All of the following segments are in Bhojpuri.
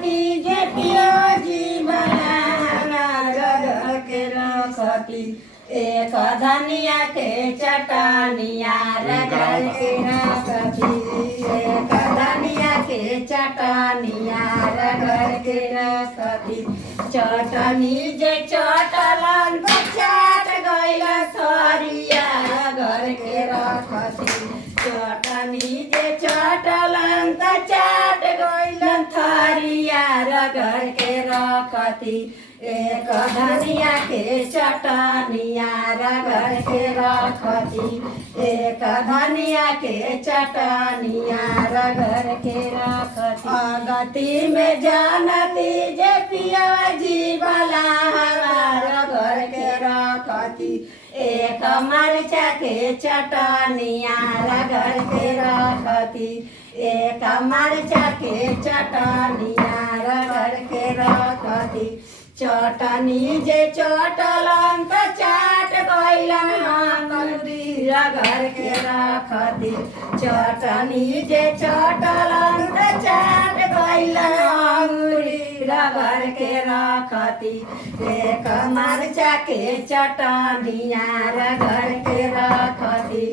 जानती जे पिया जी बनाना रगड़ के रखती एक धनिया के चटनिया रगड़ के रखती एक धनिया के चटनिया रगड़ के रखती चटनी जे चटलन तो चाट गइल थरिया रगड़ के रखती चटनी जे चटलन त चाट गइल थरिया रगड़ के रखती एक धनिया के चटनिया रगड़ के रखती एक धनिया के चटनिया रगड़ के रखती अगति में जानती जे पिया जी वाला रगड़ के रखती एक मरचा के चटनिया रगड़ के रखती एक मरचा के चटनिया रगड़ के रखती चटनी जे चटलन त चाट गइलन अंगुरी रगड़ के रखती चटनी जे चटलन त चाट गइलन अंगुरी रगड़ के रखती एक मरचा के चटनिया रगड़ के रखती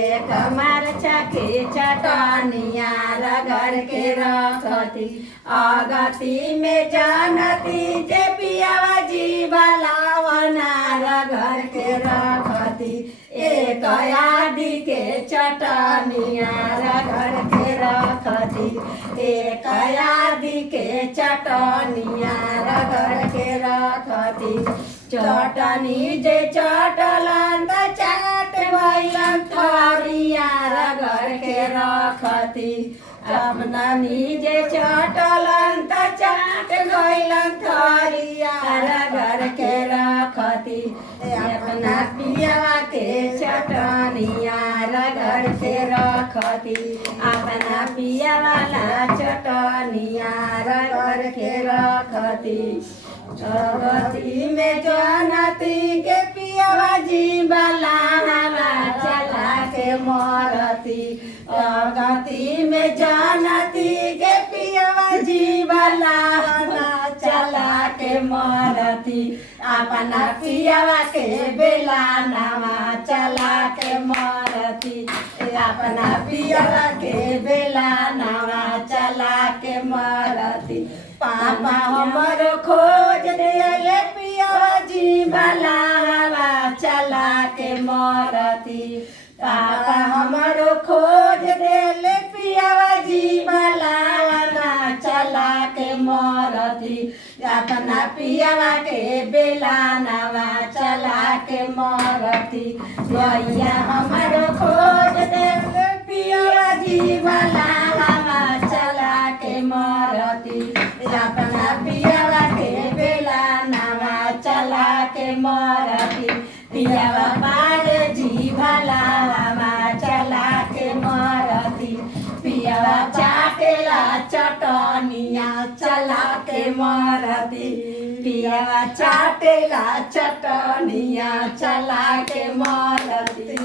एक मरचा के चटनिया रगड़ के रखती अगति में जानती जे पिया जी बलावना रगड़ के रखती एक आदि के चटनिया रगड़ के रखती एक आदि के चटनिया रगड़ के रखती चटनी जे चटलन त चाट गइलन थरिया रगड़ के रखती अपना जे चटलन त चाट गइलन थरिया रगड़ के रखती अपना पिया के चटनिया रगड़ के रखती अपना पिया वाला चटनिया रगड़ के रखती अगति में जानती के पिया जी वाला चला के मरती अगति में जानती के पिया जी वाला चला के मरती अपना पिया के बेला नावा चला के मरती अपना पिया के बेला नावा चला के मरती पापा हमर खोज दिले पिया जी भला चला के मरती पापा हमर खोज दिले पिया जी भला चला के मरती अपना पिया के बेला नवा चला के मरती भैया हमर खोज दिले पिया जी भला चला के मरती अपना पिया के बेला नवा चला के मरती पिया पार जी भला चला के मरती पिया चाटेला चटनिया चला के मरती पिया चाटेला चटनिया चला के मरती।